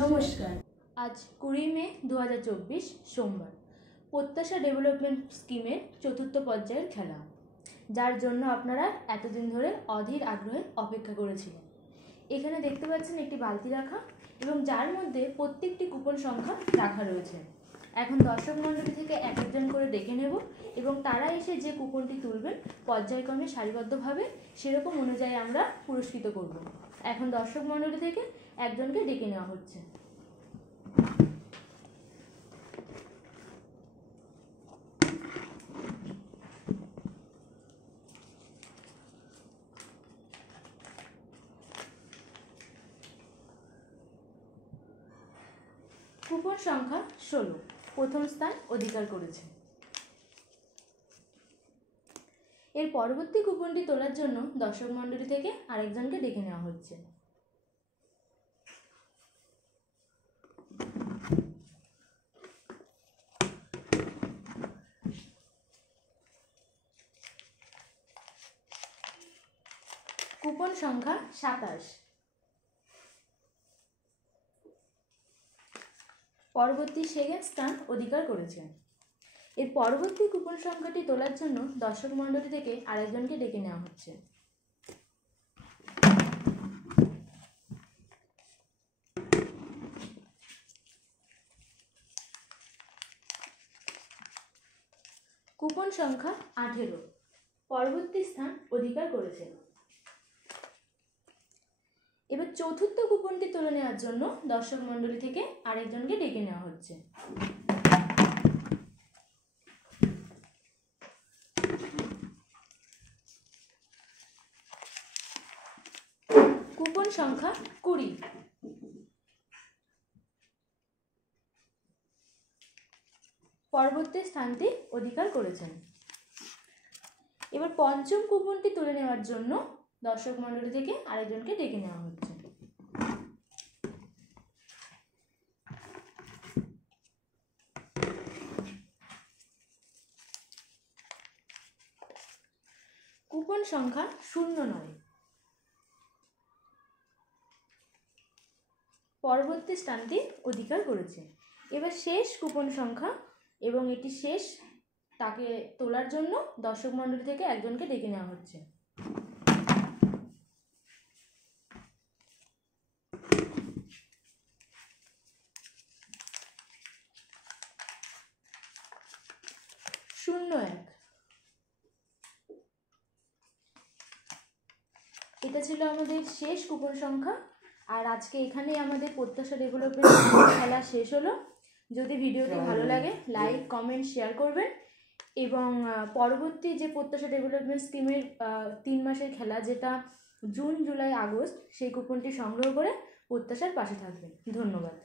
নমস্কার। আজ 20 মে 2024 সোমবার। প্রত্যাশা ডেভেলপমেন্ট স্কিমের চতুর্থ পর্যায়ের খেলা, যার জন্য আপনারা এতদিন ধরে অধীর আগ্রহে অপেক্ষা করেছিলেন। এখানে দেখতে পাচ্ছেন একটি বালতি রাখা এবং যার মধ্যে প্রত্যেকটি কুপন সংখ্যা রাখা রয়েছে। এখন দর্শক মণ্ডলী থেকে এক একজন করে ডেকে নেব এবং তারা এসে যে কুপনটি তুলবেন পর্যায়ক্রমে সারিবদ্ধভাবে সেরকম অনুযায়ী আমরা পুরস্কৃত করব। এখন দর্শক মণ্ডলী থেকে একজনকে ডেকে নেওয়া হচ্ছে। কুপন সংখ্যা 16 প্রথম স্থান অধিকার করেছে। এর পরবর্তী কুপনটি তোলার জন্য দর্শক মণ্ডলী থেকে আরেকজনকে ডেকে নেওয়া হচ্ছে। কুপন সংখ্যা 27 পরবর্তী সেকেন্ড স্থান অধিকার করেছেন। এর পরবর্তী কুপন সংখ্যাটি তোলার জন্য দর্শক মণ্ডলী থেকে আরেকজনকে ডেকে নেওয়া হচ্ছে। কুপন সংখ্যা 18 পরবর্তী স্থান অধিকার করেছে। এবার চতুর্থ কুপনটি তুলে নেওয়ার জন্য দর্শক মণ্ডলী থেকে আরেকজনকে ডেকে নেওয়া হচ্ছে। কুপন সংখ্যা 20 পরবর্তী স্থানটি অধিকার করেছেন। এবার পঞ্চম কুপনটি তুলে নেওয়ার জন্য দর্শক মণ্ডলী থেকে আরেকজনকে ডেকে নেওয়া হচ্ছে। কুপন সংখ্যা 09 পরবর্তী স্থানটি অধিকার করেছে। এবার শেষ কুপন সংখ্যা এবং এটি শেষ, তাকে তোলার জন্য দর্শক মণ্ডলী থেকে একজনকে ডেকে নেওয়া হচ্ছে। এটা ছিল আমাদের শেষ কুপন সংখ্যা। আর আজকে এখানেই আমাদের প্রত্যাশা ডেভেলপমেন্ট খেলা শেষ হলো। যদি ভিডিওটি ভালো লাগে লাইক কমেন্ট শেয়ার করবেন এবং পরবর্তী যে প্রত্যাশা ডেভেলপমেন্ট স্কিমের 3 মাসের খেলা, যেটা জুন জুলাই আগস্ট, সেই কুপনটি সংগ্রহ করে প্রত্যাশার পাশে থাকবেন। ধন্যবাদ।